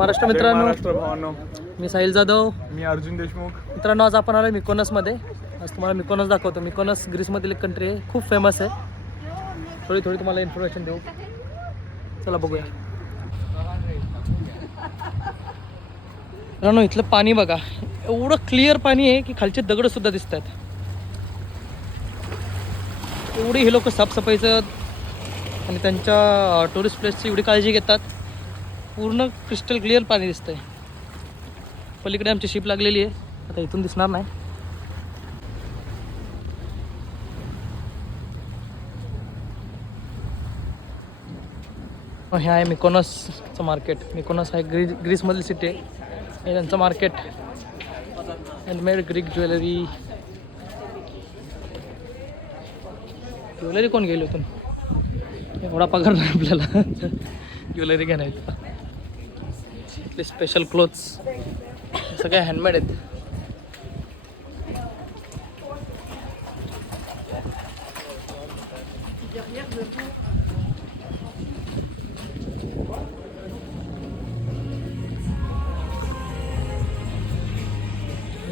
महाराष्ट्र मित्रांनो, महाराष्ट्र भावांनो, मी साहिल जाधव. मी अर्जुन देशमुख. मित्रांनो, आज आपण आलो मिकोनसमध्ये. आज तुम्हाला मिकोनस दाखवतो. मिकोनस ग्रीसमधील एक कंट्री आहे, खूप फेमस आहे. थोडी तुम्हाला इन्फॉर्मेशन देऊ. चला बघूया. मित्रांनो, इथलं पाणी बघा, एवढं क्लिअर पाणी आहे की खालचे दगड सुद्धा दिसत आहेत. एवढी हे लोक साफसफाईचं आणि त्यांच्या टुरिस्ट प्लेसची एवढी काळजी घेतात. पूर्ण क्रिस्टल क्लिअर पाणी दिसतंय. पलीकडे आमची शिप लागलेली आहे, आता इथून दिसणार नाही. हे आहे मिकोनसचं मार्केट. मिकोनस आहे ग्रीसमधील सिटी आहे. हे त्यांचं मार्केट. हँडमेड ग्रीक ज्वेलरी कोण गेली होतून? एवढा पगार नाही आपल्याला ज्वेलरी घ्या नाही. इथले स्पेशल क्लोथ्स सगळे हँडमेड आहेत.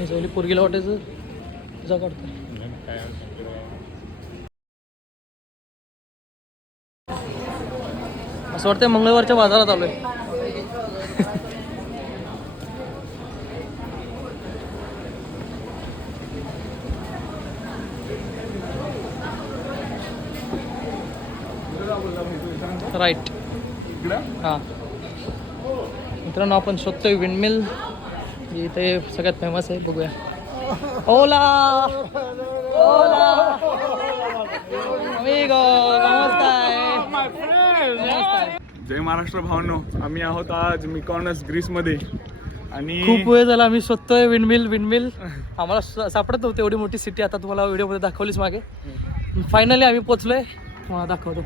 सगळी पोरगीला वाटायचं तुझा काढतो. असं वाटतंय मंगळवारच्या बाजारात आलोय. राईट. हां मित्रांनो, आपण शोधतोय विंडमिल. इथे सगळ्यात फेमस आहे. बघूया. ओला ओला अमिगो, जय महाराष्ट्र भावांनो, आम्ही आहोत आज मिकोनस ग्रीसमध्ये आणि खूप वेळ झाला आम्ही शोधतोय विंडमिल. आम्हाला सापडत नव्हती एवढी मोठी सिटी. आता तुम्हाला व्हिडिओमध्ये दाखवलीच मागे. फायनली आम्ही पोचलोय, तुम्हाला दाखवतो.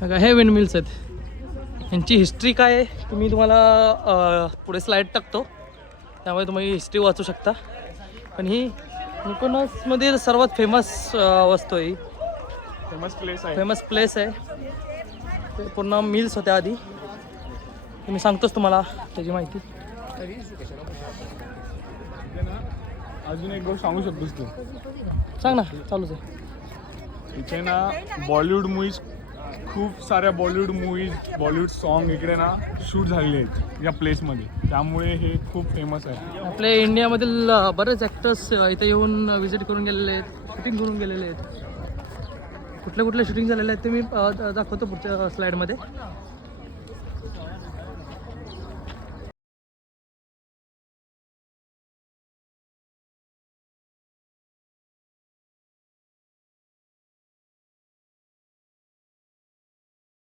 बघा, हे विंडमिल्स आहेत. यांची हिस्ट्री काय आहे की मी तुम्हाला पुढे स्लाईड टाकतो, त्यामुळे तुम्ही हिस्ट्री वाचू शकता. पण ही मिकोनसमधील सर्वात फेमस वस्तू आहे. फेमस प्लेस आहे. ते पूर्ण मिल्स होत्या आधी. मी सांगतोच तुम्हाला त्याची माहिती. अजून एक गोष्ट सांगू शकतोस तू? सांग ना, चालूच आहे. इथे ना बॉलिवूड मूवीज, खूप साऱ्या बॉलिवूड सॉन्ग इकडे ना शूट झालेले आहेत या प्लेसमध्ये. त्यामुळे हे खूप फेमस आहे. आपल्या इंडियामधील बरेच ॲक्टर्स इथे येऊन व्हिजिट करून गेलेले आहेत, शूटिंग करून गेलेले आहेत. कुठले शूटिंग झालेले आहेत ते मी दाखवतो पुढच्या स्लाईडमध्ये.